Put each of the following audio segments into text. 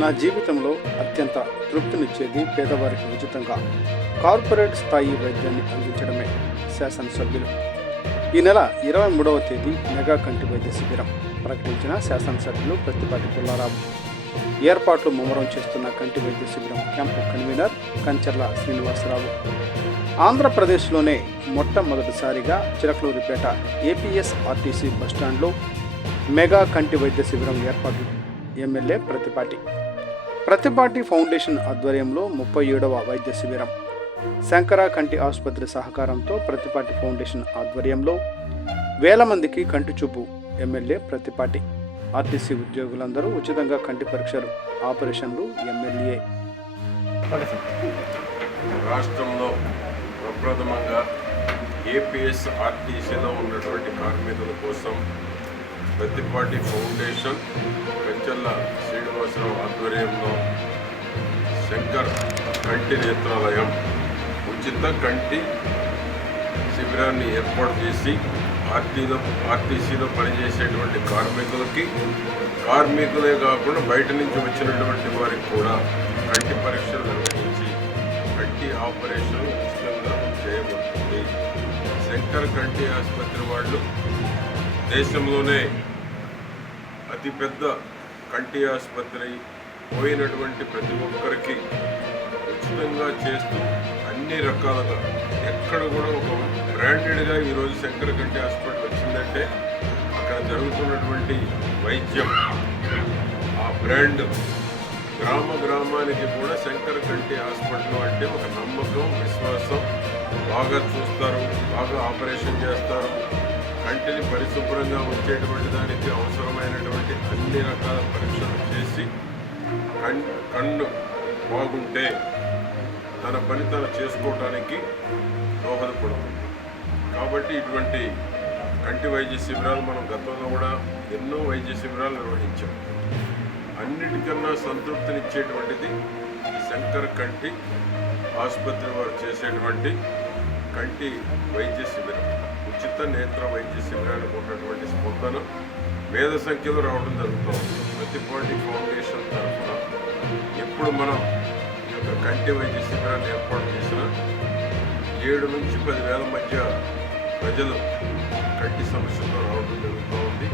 నా జీవితంలో అత్యంత తృప్తినిచ్చేది పేదవారికి ఉచితంగా కార్పొరేట్ స్థాయి వైద్యాన్ని అందించడమే శాసనసభ్యులు. ఈ నెల ఇరవై మూడవ తేదీ మెగా కంటి వైద్య శిబిరం ప్రకటించిన శాసనసభ్యులు ప్రతిపాటి పుల్లారావు. ఏర్పాట్లు ముమ్మరం చేస్తున్న కంటి వైద్య శిబిరం క్యాంపు కన్వీనర్ కంచర్ల శ్రీనివాసరావు. ఆంధ్రప్రదేశ్లోనే మొట్టమొదటిసారిగా చిరకలూరిపేట ఏపీఎస్ ఆర్టీసీ బస్టాండ్లో మెగా కంటి వైద్య శిబిరం ఏర్పాటు. ఎమ్మెల్యే ప్రతిపాటి. ప్రతిపాటి ఫౌండేషన్ ఆధ్వర్యంలో ముప్పై ఏడవ వైద్య శిబిరం. శంకర కంటి ఆసుపత్రి సహకారంతో ప్రతిపాటి ఫౌండేషన్ ఆధ్వర్యంలో వేల మందికి కంటి చూపు ఎమ్మెల్యే ప్రతిపాటి. ఆర్టీసీ ఉద్యోగులందరూ ఉచితంగా కంటి పరీక్షలు ఆపరేషన్లు ఎమ్మెల్యే. రాష్ట్రంలో ప్రప్రథమంగా ఏపీఎస్ ఆర్టీసీలో ఉన్నటువంటి కార్మికుల కోసం ప్రతిపాటి ఫౌండేషన్ పెంచల్ల శ్రీనివాసరావు ఆధ్వర్యంలో శంకర్ కంటి నేత్రాలయం ఉచిత కంటి శిబిరాన్ని ఏర్పాటు చేసి ఆర్టీలో ఆర్టీసీలో పనిచేసేటువంటి కార్మికులకి కార్మికులే కాకుండా బయట నుంచి వచ్చినటువంటి వారికి కూడా కంటి పరీక్షలు నిర్వహించి కంటి ఆపరేషన్ ఉచితంగా చేయబడుతుంది. శంకర్ కంటి ఆసుపత్రి వాళ్ళు దేశంలోనే అతిపెద్ద కంటి ఆసుపత్రి పోయినటువంటి ప్రతి ఒక్కరికి ఉచితంగా చేస్తూ అన్ని రకాలుగా ఎక్కడ కూడా ఒక బ్రాండెడ్గా ఈరోజు శంకర కంటి హాస్పిటల్ వచ్చిందంటే అక్కడ జరుగుతున్నటువంటి వైద్యం ఆ బ్రాండ్ గ్రామ గ్రామానికి కూడా శంకర కంటి హాస్పిటల్ అంటే ఒక నమ్మకం విశ్వాసం. బాగా చూస్తారు బాగా ఆపరేషన్ చేస్తారు. కంటిని పరిశుభ్రంగా ఉంచేటువంటి దానికి అవసరమైనటువంటి అన్ని రకాల పరీక్షలు చేసి కన్ కన్ను బాగుంటే తన పని తను చేసుకోవటానికి దోహదపడుతుంది కాబట్టి ఇటువంటి కంటి వైద్య శిబిరాలు మనం గతంలో కూడా ఎన్నో వైద్య శిబిరాలు నిర్వహించాం. అన్నిటికన్నా సంతృప్తినిచ్చేటువంటిది ఈ శంకర్ కంటి ఆసుపత్రి వారు చేసేటువంటి కంటి వైద్య శిబిరం. ఉచిత నేత్ర వైద్య శిబిరానికి ఉన్నటువంటి స్పందన వేద సంఖ్యలో రావడం జరుగుతుంది. ప్రతిపాటి ఫౌండేషన్ తరఫున ఎప్పుడు మనం ఈ యొక్క కంటి వైద్య శిబిరాన్ని ఏర్పాటు చేసినా ఏడు నుంచి పదివేల మధ్య ప్రజలు కంటి సమస్యతో రావడం జరుగుతూ ఉంది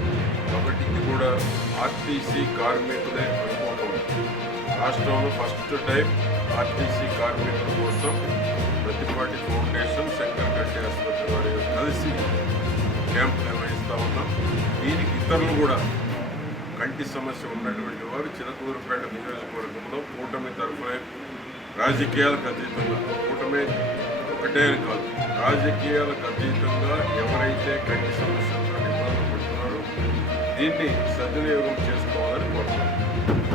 కాబట్టి ఇది కూడా ఆర్టీసీ కార్మికులే అనుకోవటం రాష్ట్రంలో ఫస్ట్ టైం ఆర్టీసీ కార్మికుల కోసం ప్రతిపాటి ఇతరులు కూడా కంటి సమస్య ఉన్నటువంటి వారు చిలకూరుపేట నియోజకవర్గంలో కూటమి తరఫున రాజకీయాలకు అతీతంగా కూటమి ఒకటే కాదు రాజకీయాలకు అతీతంగా ఎవరైతే కంటి సమస్యలతో ఇబ్బంది పడుతున్నారో దీన్ని సద్వినియోగం చేసుకోవాలని కోరుతున్నాను.